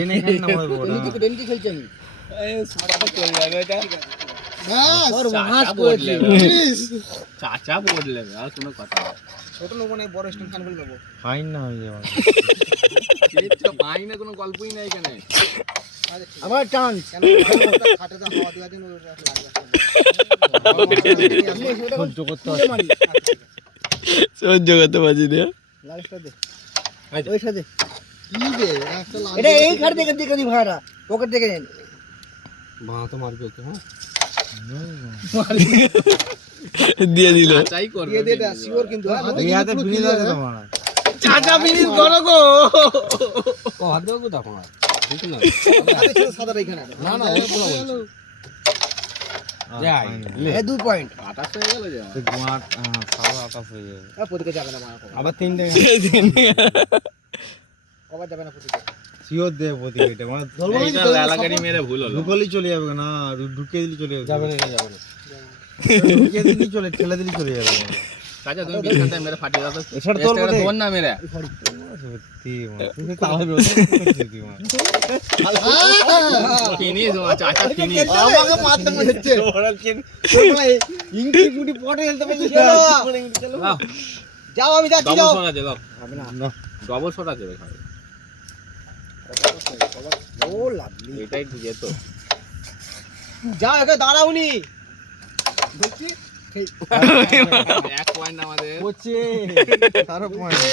এনে খান না হয় বড় ডেনকি খেলছি আমি এই সুপারটা চলে যাবে এটা ওর মাছ চাচা করেছে বদলে চাচা বদলে আর কোনো কথা না ছোট লোক মানে বড় স্ট্যান্ড খান বলে দেবো ফাইন না হয়ে যাবে এই তো পাই না কোনো গল্পই নাই এখানে আমার চান্স খাটে তো হাওয়া দেওয়ার জন্য সহ্য করতে হবে সহ্য করতে পারছি না লাস্টটা দে ওই সাথে কি দে এটা এই খাট থেকে দেখে দি ভাড়া পকেট থেকে নেন মা তো মারবে ওকে হ্যাঁ দিয়ে দিল চাই করবে দিয়ে দে এটা শিওর কিন্তু এই হাতে ফিনি দাও তোমার চাচা ফিনিশ করো গো ও হাত দাও কোথা তোমার ঠিক না সাদা এখানে না না ওই পুরো যাই এই 2 পয়েন্ট 28 হয়ে গেল যা গুয়াট খাওয়া আটাস হয়ে যাবে প্রতিকে যাবে না মারা আবার তিনটে কবার যাবে না প্রতিকে সিওর দে প্রতি এটা মানে এইটা এলাকারই মেরে ভুল হলো ঢুকলেই চলে যাবে না ঢুকিয়ে দিলে চলে যাবে যাবে না যাবে না ঢুকিয়ে দিলেই চলে ঠেলে দিলেই চলে যাবে চাচা তুমি বিছানায় মেরে ফাটিয়ে দাও তো এছাড়া তোর এসটা মধ্যে ধর না মেরে সত্যি মানে তাহলে করছিস মানে ফিনিশ চাচা ফিনিশ আমাকে মারতে মরেছে ইংটি পুটি পটে খেলতে পারছিস যাও আমি যাচ্ছি ডবল যাও শট আছে লোক হবে না ডবল শট আছে এখানে ও লাভলি এটাই যেত যাও একে দাঁড়াওনি বলছি এক পয়েন্ট আমাদের কোচে তারও পয়েন্ট